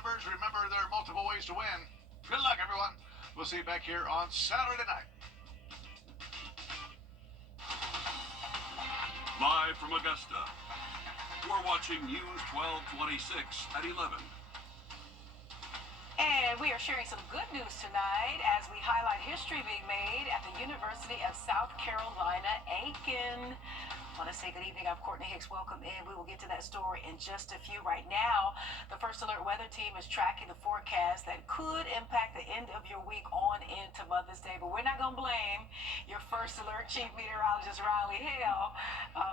numbers. Remember, there are multiple ways to win. Good luck, everyone. We'll see you back here on Saturday night. Live from Augusta, we're watching News 1226 at 11. And we are sharing some good news tonight as we highlight history being made at the University of South Carolina, Aiken. I want to say good evening. I'm Courtney Hicks. Welcome in. We will get to that story in just a few. Right now, the First Alert weather team is tracking the forecast that could impact the end of your week on into Mother's Day. But we're not going to blame your First Alert chief meteorologist, Riley Hale,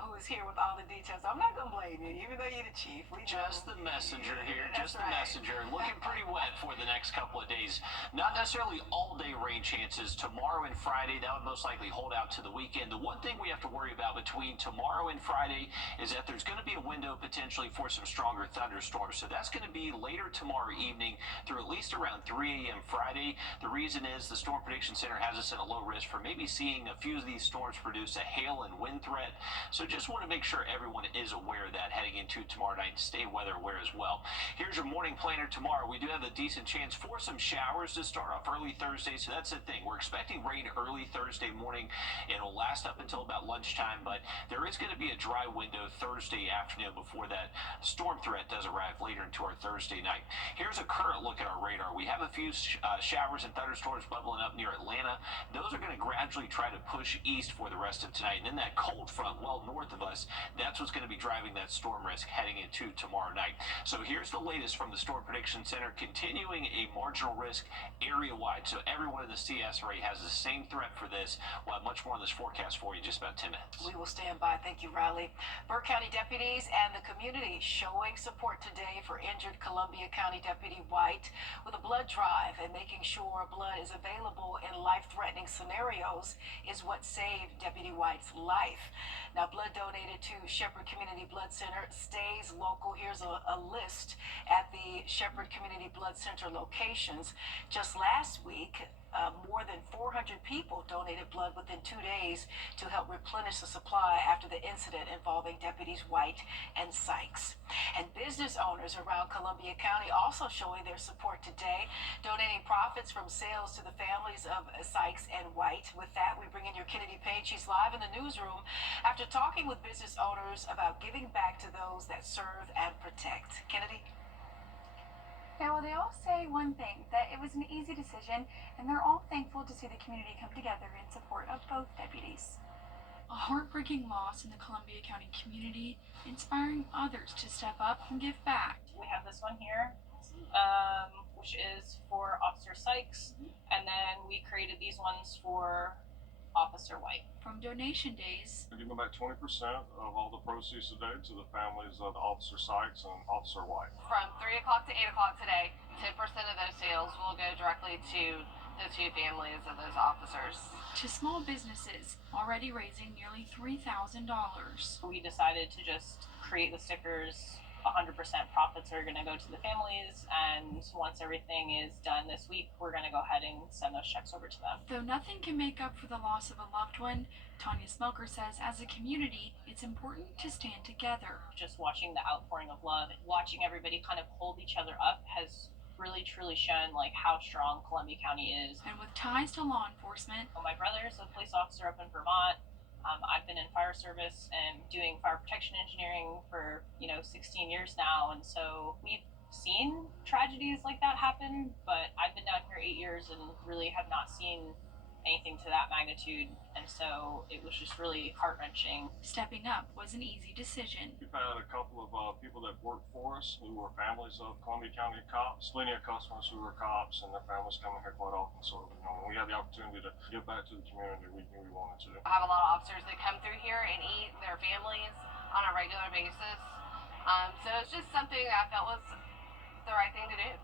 who is here with all the details. I'm not going to blame you, even though you're the chief. Just the messenger here. That's Just the messenger. Looking pretty wet for the next couple of days. Not necessarily all-day rain chances. Tomorrow and Friday, that would most likely hold out to the weekend. The one thing we have to worry about between tomorrow and Friday is that there's going to be a window potentially for some stronger thunderstorms. So that's going to be later tomorrow evening through at least around 3 a.m. Friday. The reason is the Storm Prediction Center has us in a low risk for maybe seeing a few of these storms produce a hail and wind threat. So just want to make sure everyone is aware of that heading into tomorrow night. Stay weather aware as well. Here's your morning planner tomorrow. We do have a decent chance for some showers to start off early Thursday. So that's the thing. We're expecting rain early Thursday morning. It'll last up until about lunchtime, but there is going to be a dry window Thursday afternoon before that storm threat does arrive later into our Thursday night. Here's a current look at our radar. We have a few showers and thunderstorms bubbling up near Atlanta. Those are going to gradually try to push east for the rest of tonight. And then that cold front well north of us, that's what's going to be driving that storm risk heading into tomorrow night. So here's the latest from the Storm Prediction Center, continuing a marginal risk area-wide. So everyone in the CS area has the same threat for this. We'll have much more of this forecast for you in just about 10 minutes. We will stand by. Thank you, Riley. Burke County deputies and the community showing support today for injured Columbia County Deputy White with a blood drive, and making sure blood is available in life-threatening scenarios is what saved Deputy White's life. Now, blood donated to Shepherd Community Blood Center stays local. Here's a list at the Shepherd Community Blood Center locations. Just last week, more than 400 people donated blood within 2 days to help replenish the supply after the incident involving Deputies White and Sykes. And business owners around Columbia County also showing their support today, donating profits from sales to the families of Sykes and White. With that, we bring in your Kennedy Page. She's live in the newsroom after talking with business owners about giving back to those that serve and protect. Kennedy? Yeah, well, they all say one thing, that it was an easy decision, and they're all thankful to see the community come together in support of both deputies. A heartbreaking loss in the Columbia County community, inspiring others to step up and give back. We have this one here, which is for Officer Sykes, and then we created these ones for Officer White. From donation days, we're giving back 20% of all the proceeds today to the families of Officer Sykes and Officer White. From 3 o'clock to 8 o'clock today, 10% of those sales will go directly to the two families of those officers. To small businesses, already raising nearly $3,000. We decided to just create the stickers. 100% profits are going to go to the families, and once everything is done this week, we're going to go ahead and send those checks over to them. Though nothing can make up for the loss of a loved one, Tanya Smelker says as a community, it's important to stand together. Just watching the outpouring of love, watching everybody kind of hold each other up has really truly shown like how strong Columbia County is. And with ties to law enforcement, my brother's a police officer up in Vermont. I've been in fire service and doing fire protection engineering for 16 years now, and so we've seen tragedies like that happen, but I've been down here 8 years and really have not seen anything to that magnitude, and so it was just really heart-wrenching. Stepping up was an easy decision. We've had a couple of people that worked for us who were families of Columbia County cops, plenty of customers who were cops, and their families coming here quite often. So, when we had the opportunity to give back to the community, we knew we wanted to. I have a lot of officers that come through here and eat their families on a regular basis. So it's just something I felt was the right thing to do.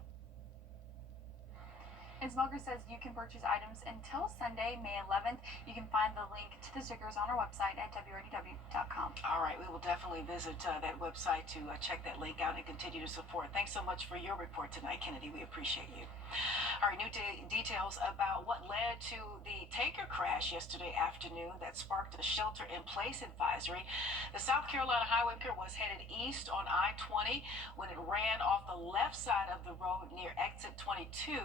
And Smoker says you can purchase items until Sunday, May 11th. You can find the link to the stickers on our website at wrdw.com. All right, we will definitely visit that website to check that link out and continue to support. Thanks so much for your report tonight, Kennedy. We appreciate you. All right, new details about what led to the tanker crash yesterday afternoon that sparked a shelter-in-place advisory. The South Carolina highway was headed east on I-20 when it ran off the left side of the road near exit 22,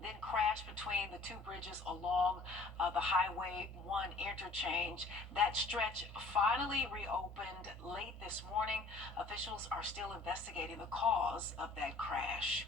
then crashed between the two bridges along the Highway 1 interchange. That stretch finally reopened late this morning. Officials are still investigating the cause of that crash.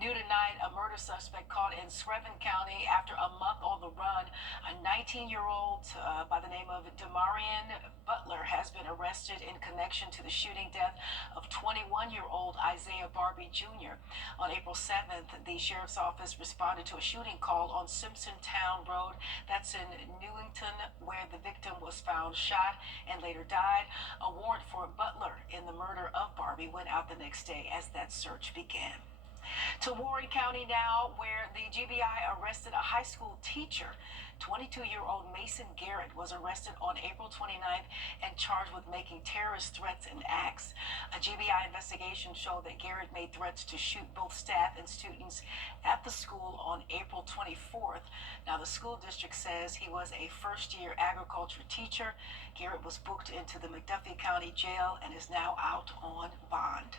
New tonight, a murder suspect caught in Screven County after a month on the run. A 19-year-old by the name of Demarion Butler has been arrested in connection to the shooting death of 21-year-old Isaiah Barbie Jr. On April 7th, the sheriff's office responded to a shooting call on Simpson Town Road. That's in Newington, where the victim was found shot and later died. A warrant for Butler in the murder of Barbie went out the next day as that search began. To Warren County now, where the GBI arrested a high school teacher. 22-year-old Mason Garrett was arrested on April 29th and charged with making terrorist threats and acts. A GBI investigation showed that Garrett made threats to shoot both staff and students at the school on April 24th. Now, the school district says he was a first-year agriculture teacher. Garrett was booked into the McDuffie County Jail and is now out on bond.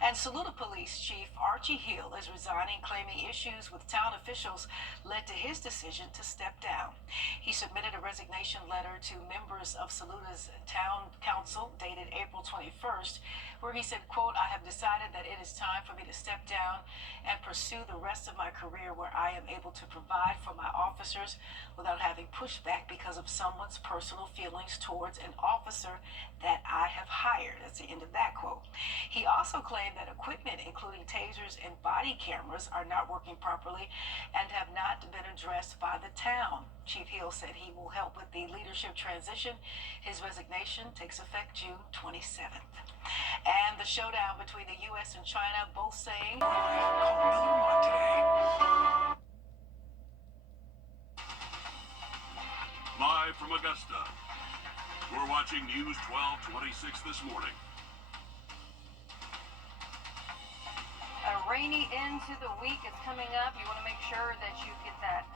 And Saluda Police Chief Archie Hill is resigning, claiming issues with town officials led to his decision to step down. He submitted a resignation letter to members of Saluda's town council dated April 21st, where he said, quote, "I have decided that it is time for me to step down and pursue the rest of my career where I am able to provide for my officers without having pushback because of someone's personal feelings towards an officer that I have hired." That's the end of that quote. He also claimed that equipment, including tasers and body cameras, are not working properly and have not been addressed by the town. Chief Hill said he will help with the leadership transition. His resignation takes effect June 27th. And the showdown between the U.S. and China, both saying, Live from Augusta, we're watching News 1226 this morning. A rainy end to the week is coming up. You want to make sure that you get that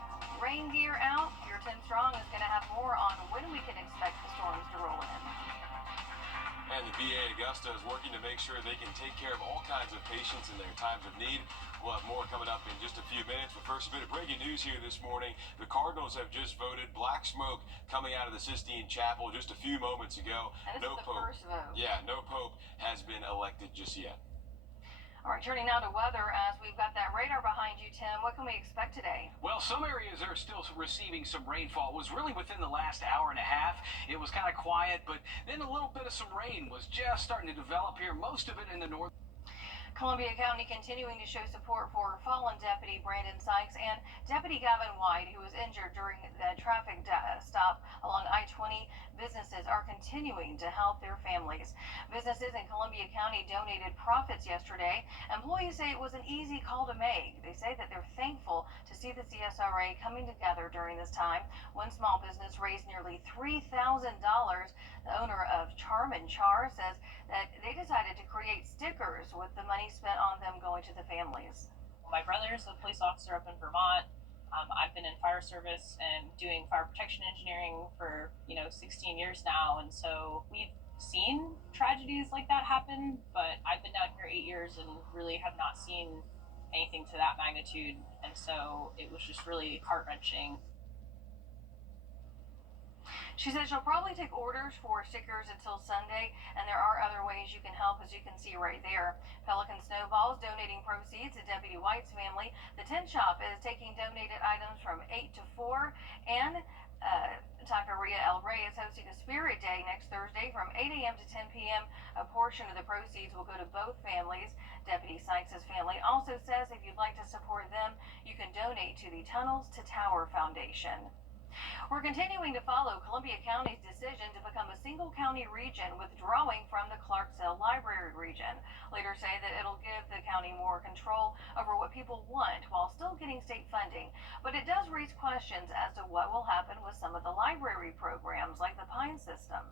rain gear out. Your 10 Strong is going to have more on when we can expect the storms to roll in. And the VA Augusta is working to make sure they can take care of all kinds of patients in their times of need. We'll have more coming up in just a few minutes. But first, a bit of breaking news here this morning. The Cardinals have just voted. Black smoke coming out of the Sistine Chapel just a few moments ago. And this is the first vote. Yeah, no Pope has been elected just yet. All right, turning now to weather as we've got that radar behind you, Tim. What can we expect today? Well, some areas are still receiving some rainfall. It was really within the last hour and a half. It was kind of quiet, but then a little bit of some rain was just starting to develop here, most of it in the north. Columbia County continuing to show support for fallen Deputy Brandon Sykes and Deputy Gavin White, who was injured during the traffic stop along I-20. Businesses are continuing to help their families. Businesses in Columbia County donated profits yesterday. Employees say it was an easy call to make. They say that they're thankful to see the CSRA coming together during this time. One small business raised nearly $3,000. The owner of Charm and Char says that they decided to create stickers with the money spent on them going to the families. My brother's a police officer up in Vermont. I've been in fire service and doing fire protection engineering for 16 years now, and so we've seen tragedies like that happen, but I've been down here 8 years and really have not seen anything to that magnitude, and so it was just really heart-wrenching. She said she'll probably take orders for stickers until Sunday, and there are other ways you can help, as you can see right there. Pelican Snowballs donating proceeds to Deputy White's family. The Tent Shop is taking donated items from 8 to 4, and Taqueria El Rey is hosting a Spirit Day next Thursday from 8 a.m. to 10 p.m. A portion of the proceeds will go to both families. Deputy Sykes' family also says if you'd like to support them, you can donate to the Tunnels to Tower Foundation. We're continuing to follow Columbia County's decision to become a single county region, withdrawing from the Clarksdale Library region. Leaders say that it'll give the county more control over what people want while still getting state funding. But it does raise questions as to what will happen with some of the library programs like the Pine system.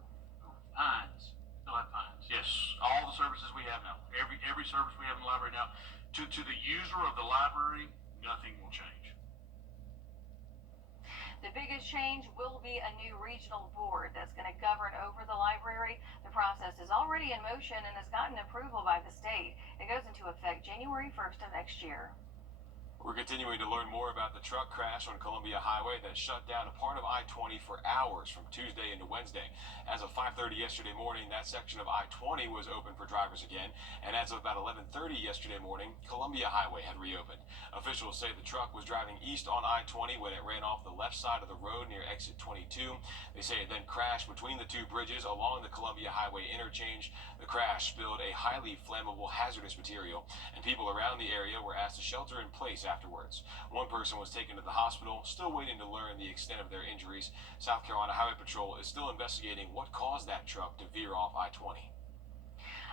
Pines. Still have Pines. Yes, all the services we have now. Every service we have in the library now. To the user of the library, nothing will change. The biggest change will be a new regional board that's going to govern over the library. The process is already in motion and has gotten approval by the state. It goes into effect January 1st of next year. We're continuing to learn more about the truck crash on Columbia Highway that shut down a part of I-20 for hours from Tuesday into Wednesday. As of 5:30 yesterday morning, that section of I-20 was open for drivers again, and as of about 11:30 yesterday morning, Columbia Highway had reopened. Officials say the truck was driving east on I-20 when it ran off the left side of the road near exit 22. They say it then crashed between the two bridges along the Columbia Highway interchange. The crash spilled a highly flammable hazardous material, and people around the area were asked to shelter in place afterwards. One person was taken to the hospital, still waiting to learn the extent of their injuries. South Carolina Highway Patrol is still investigating what caused that truck to veer off I-20.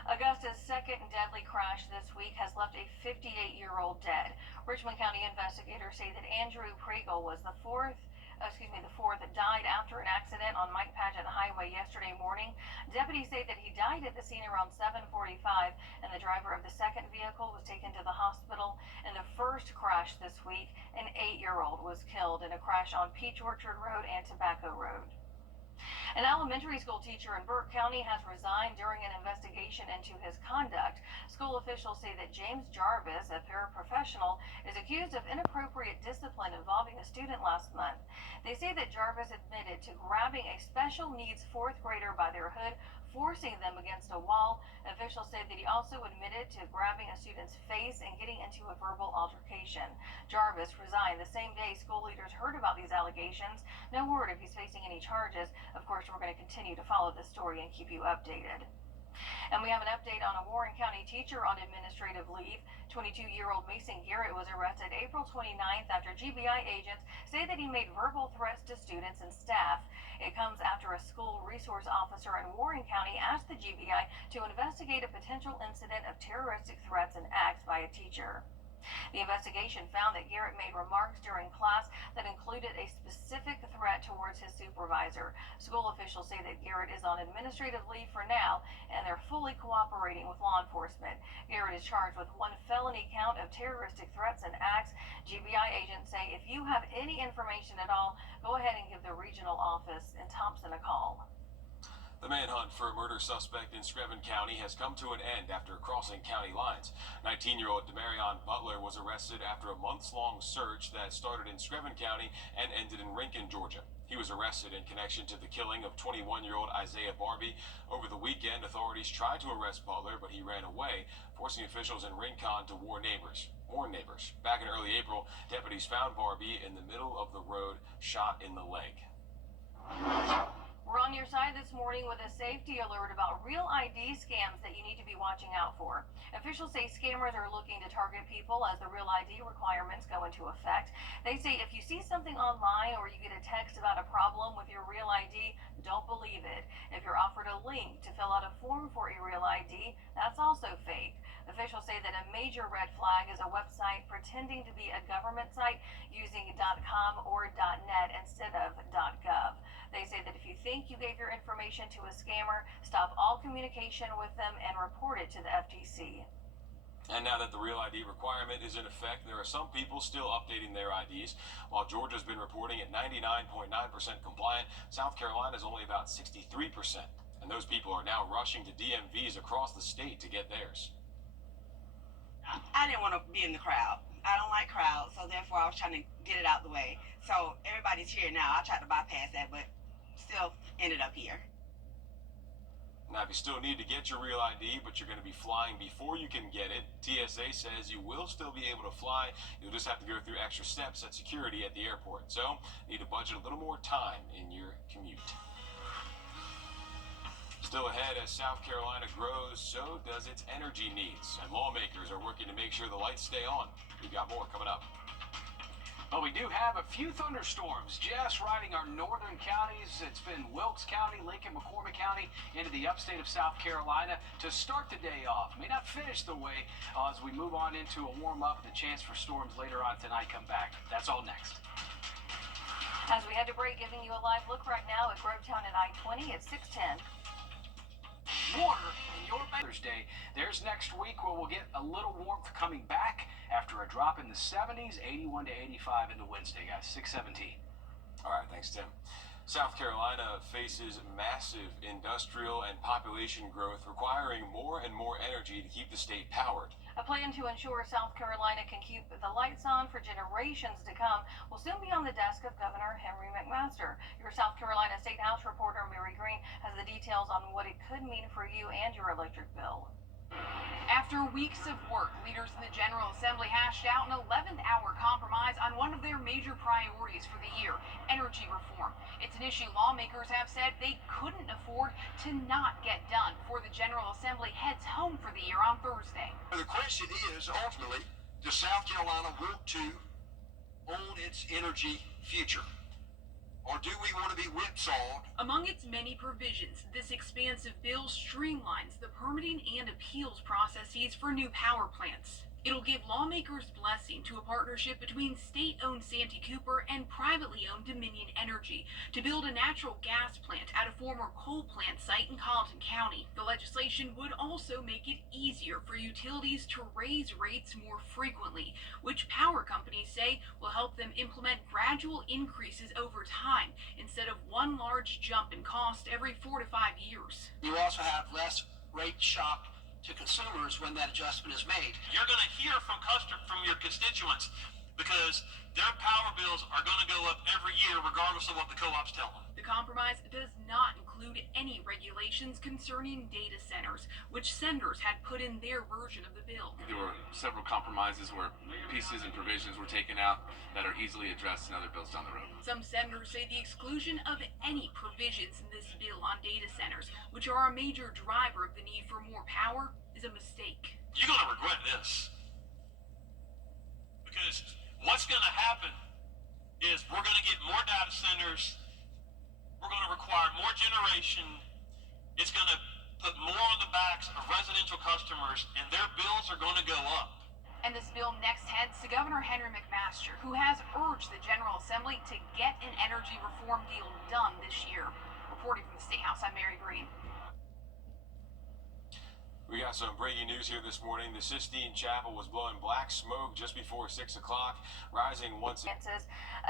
Augusta's second deadly crash this week has left a 58-year-old dead. Richmond County investigators say that Andrew Pregel was the fourth that died after an accident on Mike Paget Highway yesterday morning. Deputies say that he died at the scene around 7:45, and the driver of the second vehicle was taken to the hospital. In the first crash this week, an 8-year-old was killed in a crash on Peach Orchard Road and Tobacco Road. An elementary school teacher in Burke County has resigned during an investigation into his conduct. School officials say that James Jarvis, a paraprofessional, is accused of inappropriate discipline involving a student last month. They say that Jarvis admitted to grabbing a special needs fourth grader by their hood, forcing them against a wall. Officials say that he also admitted to grabbing a student's face and getting into a verbal altercation. Jarvis resigned the same day school leaders heard about these allegations. No word if he's facing any charges. Of course, we're going to continue to follow this story and keep you updated. And we have an update on a Warren County teacher on administrative leave. 22-year-old Mason Garrett was arrested April 29th after GBI agents say that he made verbal threats to students and staff. It comes after a school resource officer in Warren County asked the GBI to investigate a potential incident of terroristic threats and acts by a teacher. The investigation found that Garrett made remarks during class that included a specific threat towards his supervisor. School officials say that Garrett is on administrative leave for now, and they're fully cooperating with law enforcement. Garrett is charged with one felony count of terroristic threats and acts. GBI agents say if you have any information at all, go ahead and give the regional office in Thompson a call. The manhunt for a murder suspect in Screven County has come to an end after crossing county lines. 19-year-old Demarion Butler was arrested after a months-long search that started in Screven County and ended in Rincon, Georgia. He was arrested in connection to the killing of 21-year-old Isaiah Barbie. Over the weekend, authorities tried to arrest Butler, but he ran away, forcing officials in Rincon to warn neighbors. Back in early April, deputies found Barbie in the middle of the road, shot in the leg. We're on your side this morning with a safety alert about real ID scams that you need to be watching out for. Officials say scammers are looking to target people as the real ID requirements go into effect. They say if you see something online or you get a text about a problem with your real ID, don't believe it. If you're offered a link to fill out a form for a real ID, that's also fake. Officials say that a major red flag is a website pretending to be a government site using .com or .net instead of .gov. They say that if you think you gave your information to a scammer, stop all communication with them and report it to the FTC. And now that the real ID requirement is in effect, there are some people still updating their IDs. While Georgia's been reporting at 99.9% compliant, South Carolina is only about 63%. And those people are now rushing to DMVs across the state to get theirs. I didn't want to be in the crowd. I don't like crowds, so therefore I was trying to get it out the way. So everybody's here now. I tried to bypass that, but still ended up here. Now, if you still need to get your real ID, but you're going to be flying before you can get it, TSA says you will still be able to fly. You'll just have to go through extra steps at security at the airport. So, need to budget a little more time in your commute. Still ahead, as South Carolina grows, so does its energy needs. And lawmakers are working to make sure the lights stay on. We've got more coming up. But we do have a few thunderstorms just riding our northern counties. It's been Wilkes County, Lincoln, McCormick County, into the upstate of South Carolina to start the day off. May not finish the way as we move on into a warm-up. The chance for storms later on tonight come back. That's all next. As we head to break, giving you a live look right now at Grovetown and I-20 at 610. Water in your Thursday. There's next week where we'll get a little warmth coming back after a drop in the 70s, 81 to 85 into Wednesday, guys. 617. All right, thanks, Tim. South Carolina faces massive industrial and population growth, requiring more and more energy to keep the state powered. A plan to ensure South Carolina can keep the lights on for generations to come will soon be on the desk of Governor Henry McMaster. Your South Carolina State House reporter Mary Green has the details on what it could mean for you and your electric bill. After weeks of work, leaders in the General Assembly hashed out an 11th-hour compromise on one of their major priorities for the year, energy reform. It's an issue lawmakers have said they couldn't afford to not get done before the General Assembly heads home for the year on Thursday. The question is, ultimately, does South Carolina want to own its energy future? Or do we want to be whipsawed? Among its many provisions, this expansive bill streamlines the permitting and appeals processes for new power plants. It'll give lawmakers blessing to a partnership between state-owned Santee Cooper and privately owned Dominion Energy to build a natural gas plant at a former coal plant site in Colleton County. The legislation would also make it easier for utilities to raise rates more frequently, which power companies say will help them implement gradual increases over time instead of one large jump in cost every 4 to 5 years. You also have less rate shock to consumers when that adjustment is made. You're going to hear from your constituents because their power bills are going to go up every year regardless of what the co-ops tell them. The compromise does not include any regulations concerning data centers, which senators had put in their version of the bill. There were several compromises where pieces and provisions were taken out that are easily addressed in other bills down the road. Some senators say the exclusion of any provisions in this bill on data centers, which are a major driver of the need for more power, is a mistake. You're going to regret this. Because what's going to happen is we're going to get more data centers. We're going to require more generation. It's going to put more on the backs of residential customers, and their bills are going to go up. And this bill next heads to Governor Henry McMaster, who has urged the General Assembly to get an energy reform deal done this year. Reporting from the State House, I'm Mary Green. We got some breaking news here this morning. The Sistine Chapel was blowing black smoke just before 6 o'clock, rising once again.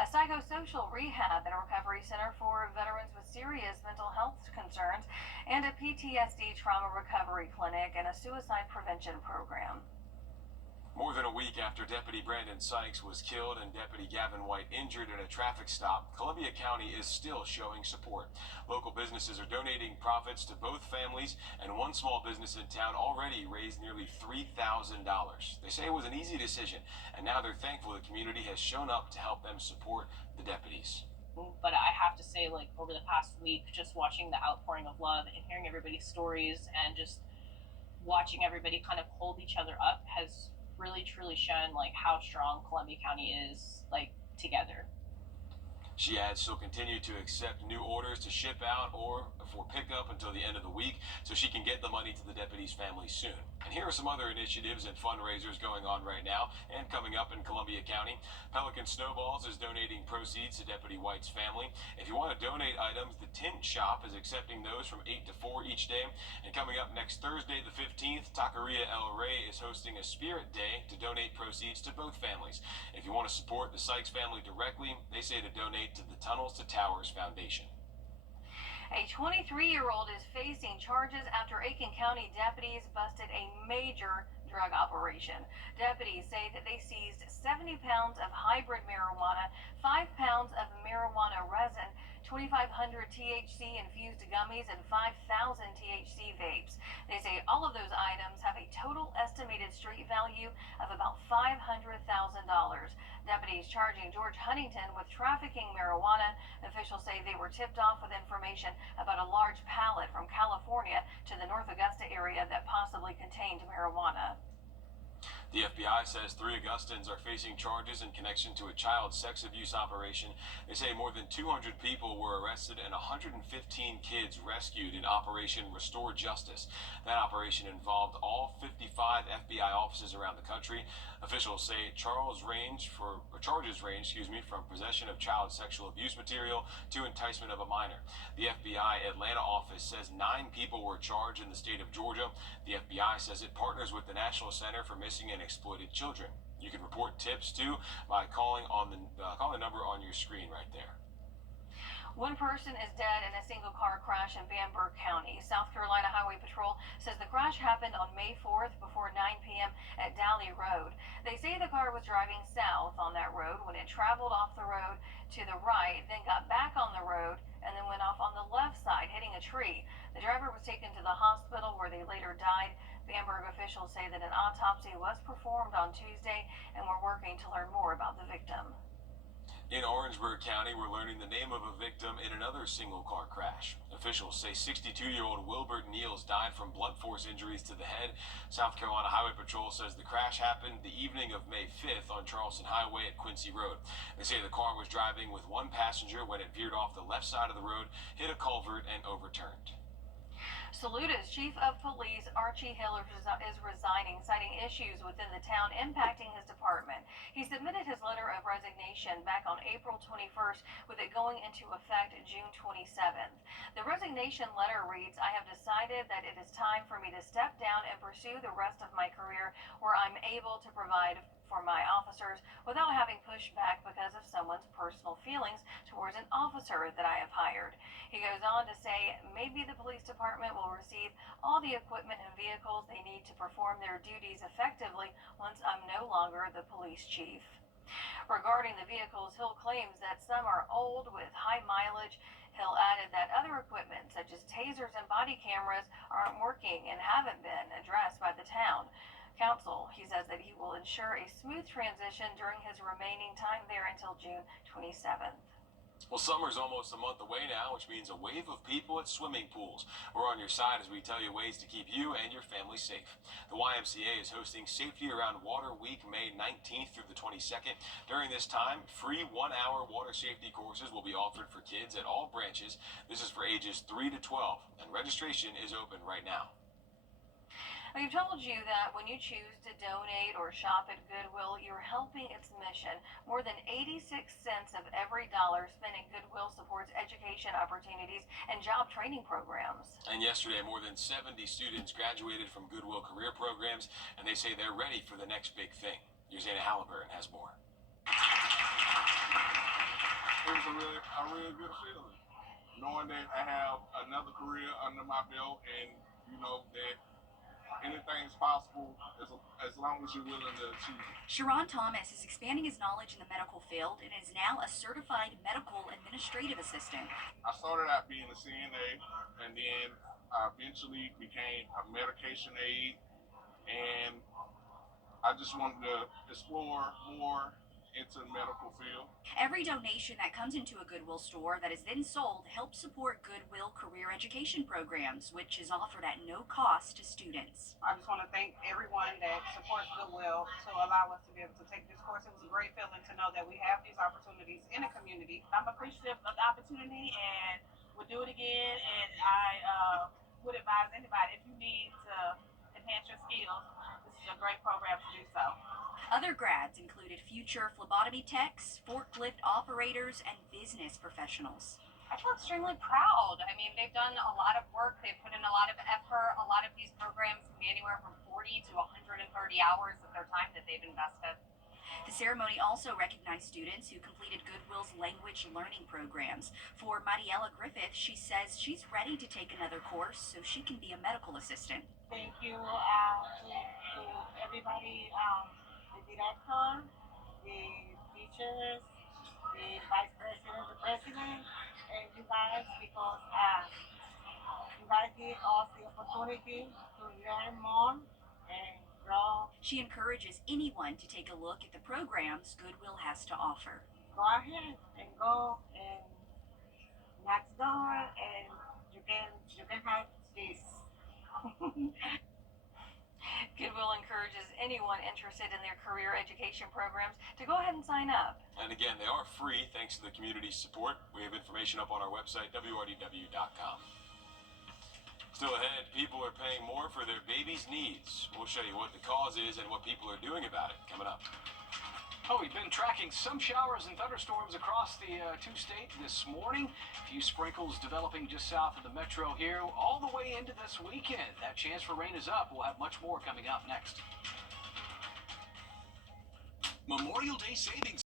A psychosocial rehab and recovery center for veterans with serious mental health concerns, and a PTSD trauma recovery clinic and a suicide prevention program. More than a week after Deputy Brandon Sykes was killed and Deputy Gavin White injured in a traffic stop, Columbia County is still showing support. Local businesses are donating profits to both families, and one small business in town already raised nearly $3,000. They say it was an easy decision, and now they're thankful the community has shown up to help them support the deputies. But I have to say, like, over the past week, just watching the outpouring of love and hearing everybody's stories and just watching everybody kind of hold each other up has really truly shown like how strong Columbia County is, like, together. She adds she'll continue to accept new orders to ship out or for pickup until the end of the week so she can get the money to the deputies' families soon. And here are some other initiatives and fundraisers going on right now and coming up in Columbia County. Pelican Snowballs is donating proceeds to Deputy White's family. If you want to donate items, the Tint Shop is accepting those from 8 to 4 each day. And coming up next Thursday, the 15th, Taqueria El Rey is hosting a Spirit Day to donate proceeds to both families. If you want to support the Sykes family directly, they say to donate to the Tunnels to Towers Foundation. A 23-year-old is facing charges after Aiken County deputies busted a major drug operation. Deputies say that they seized 70 pounds of hybrid marijuana, 5 pounds of marijuana resin, 2,500 THC-infused gummies, and 5,000 THC vapes. They say all of those items have a total estimated street value of about $500,000. Deputies charging George Huntington with trafficking marijuana. Officials say they were tipped off with information about a large pallet from California to the North Augusta area that possibly contained marijuana. The FBI says 3 Augustans are facing charges in connection to a child sex abuse operation. They say more than 200 people were arrested and 115 kids rescued in Operation Restore Justice. That operation involved all 55 FBI offices around the country. Officials say charges range from possession of child sexual abuse material to enticement of a minor. The FBI Atlanta office says 9 people were charged in the state of Georgia. The FBI says it partners with the National Center for Missing and Exploited Children. You can report tips too by calling the number on your screen right there. One person is dead in a single car crash in Bamberg County. South Carolina Highway Patrol says the crash happened on May 4th before 9 p.m. at Dowley Road. They say the car was driving south on that road when it traveled off the road to the right, then got back on the road, and then went off on the left side, hitting a tree. The driver was taken to the hospital where they later died. Bamberg officials say that an autopsy was performed on Tuesday, and we're working to learn more about the victim. In Orangeburg County, we're learning the name of a victim in another single-car crash. Officials say 62-year-old Wilbert Niels died from blunt force injuries to the head. South Carolina Highway Patrol says the crash happened the evening of May 5th on Charleston Highway at Quincy Road. They say the car was driving with one passenger when it veered off the left side of the road, hit a culvert, and overturned. Saluta's chief of police, Archie Hill, is resigning, citing issues within the town impacting his department. He submitted his letter of resignation back on April 21st, with it going into effect June 27th. The resignation letter reads, "I have decided that it is time for me to step down and pursue the rest of my career where I'm able to provide for my officers without having pushed back because of someone's personal feelings towards an officer that I have hired." He goes on to say maybe the police department will receive all the equipment and vehicles they need to perform their duties effectively once I'm no longer the police chief. Regarding the vehicles, Hill claims that some are old with high mileage. Hill added that other equipment, such as tasers and body cameras, aren't working and haven't been addressed by the town council. He says that he will ensure a smooth transition during his remaining time there until June 27th. Well, summer's almost a month away now, which means a wave of people at swimming pools. We're on your side as we tell you ways to keep you and your family safe. The YMCA is hosting Safety Around Water Week, May 19th through the 22nd. During this time, free 1-hour water safety courses will be offered for kids at all branches. This is for ages 3 to 12, and registration is open right now. We've told you that when you choose to donate or shop at Goodwill, you're helping its mission. More than 86 cents of every dollar spent at Goodwill supports education opportunities and job training programs. And yesterday, more than 70 students graduated from Goodwill career programs, and they say they're ready for the next big thing. Here's Anna Halliburton has more. It was a really good feeling, knowing that I have another career under my belt, and you know that anything's possible as long as you're willing to achieve it. Sharon Thomas is expanding his knowledge in the medical field and is now a certified medical administrative assistant. I started out being a CNA, and then I eventually became a medication aide, and I just wanted to explore more into the medical field. Every donation that comes into a Goodwill store that is then sold helps support Goodwill career education programs, which is offered at no cost to students. I just want to thank everyone that supports Goodwill to allow us to be able to take this course. It was a great feeling to know that we have these opportunities in the community. I'm appreciative of the opportunity and would do it again, and I would advise anybody, if you need to enhance your skills, this is a great program to do so. Other grads included future phlebotomy techs, forklift operators, and business professionals. I feel extremely proud. I mean, they've done a lot of work. They've put in a lot of effort. A lot of these programs can be anywhere from 40 to 130 hours of their time that they've invested. The ceremony also recognized students who completed Goodwill's language learning programs. For Mariela Griffith, she says she's ready to take another course so she can be a medical assistant. Thank you to everybody, the director, the teachers, the vice president, the president, and you guys, because you guys give us the opportunity to learn more and grow. She encourages anyone to take a look at the programs Goodwill has to offer. Go ahead and go and next door, and you can have this. Goodwill Will encourages anyone interested in their career education programs to go ahead and sign up. And again, they are free thanks to the community support. We have information up on our website, wrdw.com. Still ahead, people are paying more for their baby's needs. We'll show you what the cause is and what people are doing about it coming up. Oh, we've been tracking some showers and thunderstorms across the two states this morning. A few sprinkles developing just south of the metro here, all the way into this weekend. That chance for rain is up. We'll have much more coming up next. Memorial Day savings.